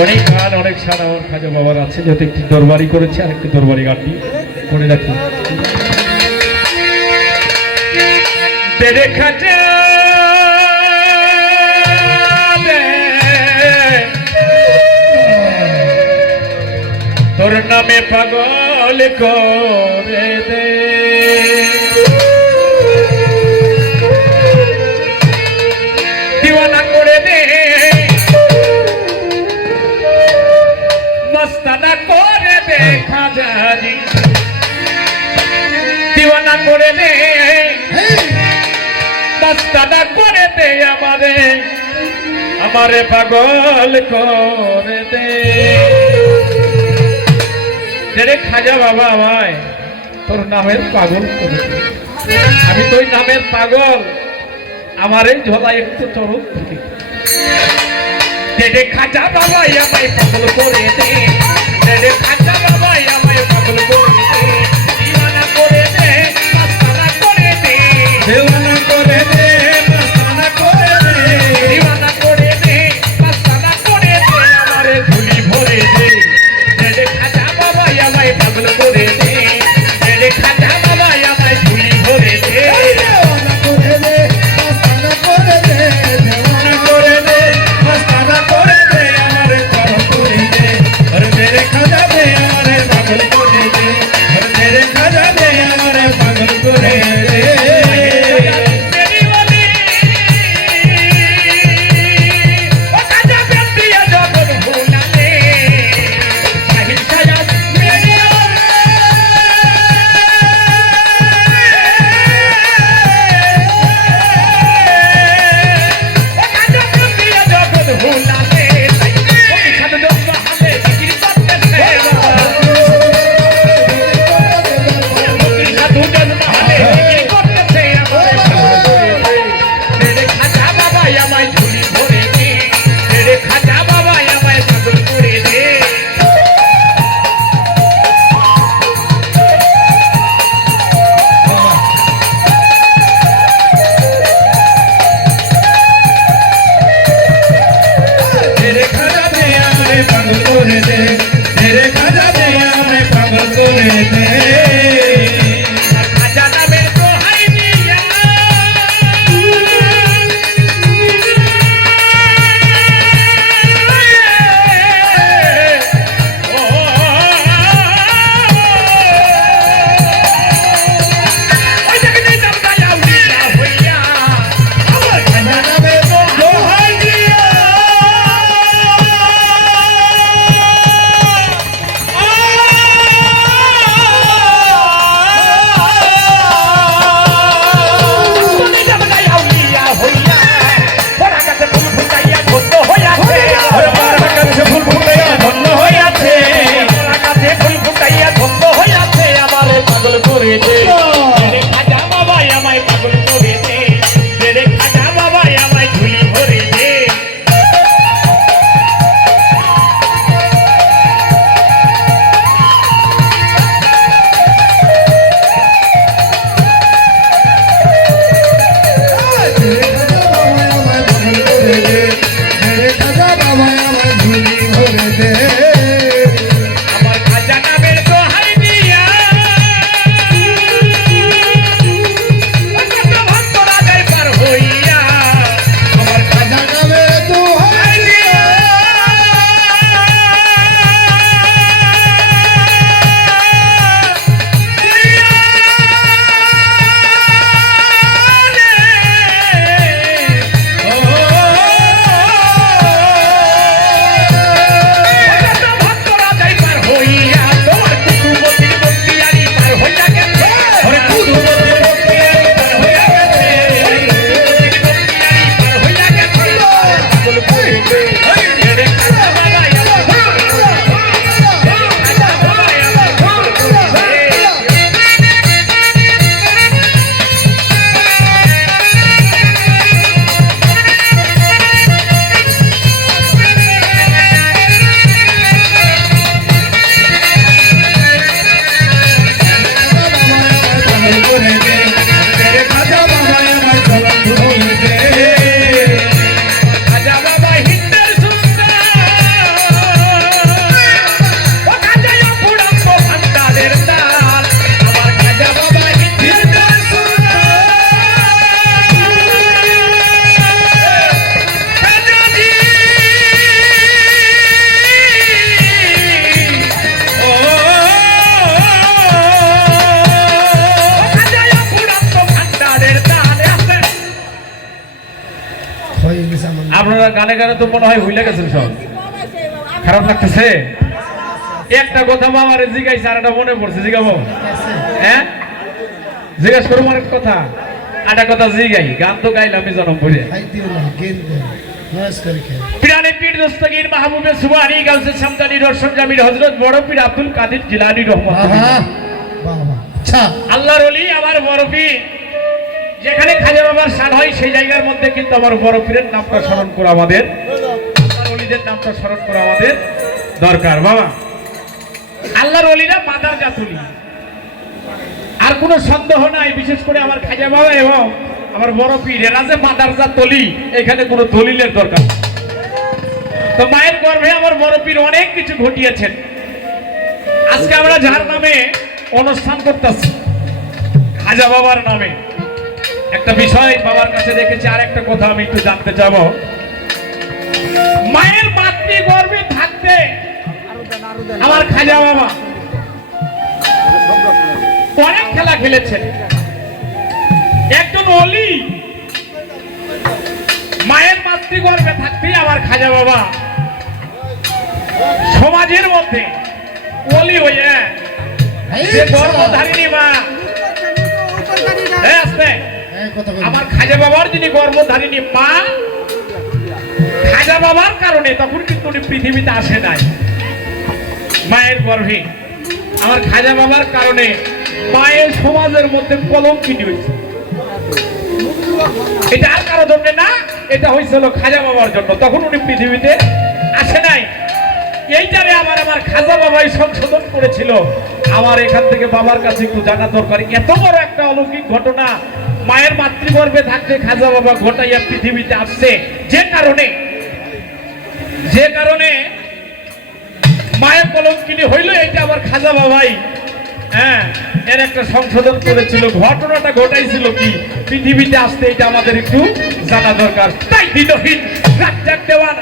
অনেক গান অনেক সার আমার খাজা বাবার আছে, যেহেতু একটি দরবারি করেছে আর একটি দরবারি গানটি মনে রাখি। খাজা তোর নামে পাগল করে দে, দিওয়ানা করে দে, মস্তানা করে দে খাজাজি, দিওয়ানা করে দে, মস্তানা করে দে আমারে, আমারে পাগল করে দে। রে খাজা বাবা আমায় তোর নামের পাগল করে দে, আমি তো ওই নামের পাগল, আমার এই ঝোলা একটু চরম থেকে রে খাজা বাবা আমায় পাগল করে দে, রে খাজা বাবা আমায় পাগল করে দে, দিওয়ানা করে দে, মস্তানা করে দে, দিওয়ানা করে দে, মস্তানা করে দে, দিওয়ানা করে দে, মস্তানা করে দে, আমারে ঝুলি ভরে দে, রে খাজা বাবা আমায় পাগল করে দে, রে খাজা বাবা আমায় ঝুলি ভরে দে, দিওয়ানা করে দে, মস্তানা করে দে, দিওয়ানা করে দে, মস্তানা করে দে, আমারে চরম করে দে, আর মেরে খাজা দে আমারে পাগল করে দে, আর মেরে খাজা দে আমারে পাগল করে দে। গানে গানে তো মনে হয় ভুলে গেছেন সব। খারাপ লাগতেছে? একটা কথা বাবারে জিজ্ঞাসা আর একটা মনে পড়ছে, জিজ্ঞাবো? হ্যাঁ জিজ্ঞাসা করবো অনেক কথা, একটা কথা জিগাই। গান তো গাইলাম আমি জনম পড়ে। পিরানে পীর দস্তগীর মাহবুবে সুবহানি গাউসে সামদানি রশন জামির হযরত বড় পীর আব্দুল কাদের জিলানী রহমাতুল্লাহ। আচ্ছা আল্লাহর ওলি আমার বড় পীর, যেখানে খাজা বাবার শান হয় সেই জায়গার মধ্যে কিন্তু আমার বড় পীরের নামটা স্মরণ করা আমাদের, আল্লাহর ওলিদের নামটা স্মরণ করা আমাদের দরকার। বাবা আল্লাহর ওলিরা মাদার জাতুলি, আর কোনো সন্দেহ নাই। বিশেষ করে আমার খাজা বাবা এবং আমার বড় পীর এরা যে মাদারজা তলি, এখানে কোনো দলিলের দরকার। তো মায়ের গর্ভে আমার বড় পীর অনেক কিছু ঘটিয়েছেন। আজকে আমরা যার নামে অনুষ্ঠান করতেছি, খাজা বাবার নামে, একটা বিষয় বাবার কাছে দেখেছি। আর একটা কথা আমি একটু জানতে চাব, মায়ের মাতৃ গর্ভে থাকতে আমার খাজা বাবা অনেক খেলা খেলেছেন। একজন ওলি মায়ের মাতৃগর্ভে থাকতেই আমার খাজা বাবা সমাজের মধ্যে ওলি হয়ে যে গর্ভধারিণী মা, আমার খাজা বাবার যিনি গর্ভধারিণী মা, খাজা বাবার কারণে তখন কিন্তু উনি পৃথিবীতে আসে নাই। মায়ের গর্ভে আমার খাজা বাবার কারণে মায়ের সমাজের মধ্যে কলঙ্কিনী হয়েছে। এটা আর কারো জন্য না, এটা হয়েছিল খাজা বাবার জন্য। তখন উনি পৃথিবীতে আসে নাই। এইটারে আমার খাজা বাবাই সংশোধন করেছিল। আমার এখান থেকে বাবার কাছে একটু জানা দরকার, এত বড় একটা অলৌকিক ঘটনা মায়ের মাতৃগর্ভে থাকতে খাজা বাবা ঘটাইয়া পৃথিবীতে আসছে, যে কারণে মায়ের কলঙ্কিনী হইল। এটা আমার খাজা বাবাই এর একটা সংশোধন করেছিল। ঘটনাটা ঘটাইছিল কি পৃথিবীতে আসতে, এটা আমাদের একটু জানা দরকার। তাই দিনহীন রাজ্জাক দেওয়ান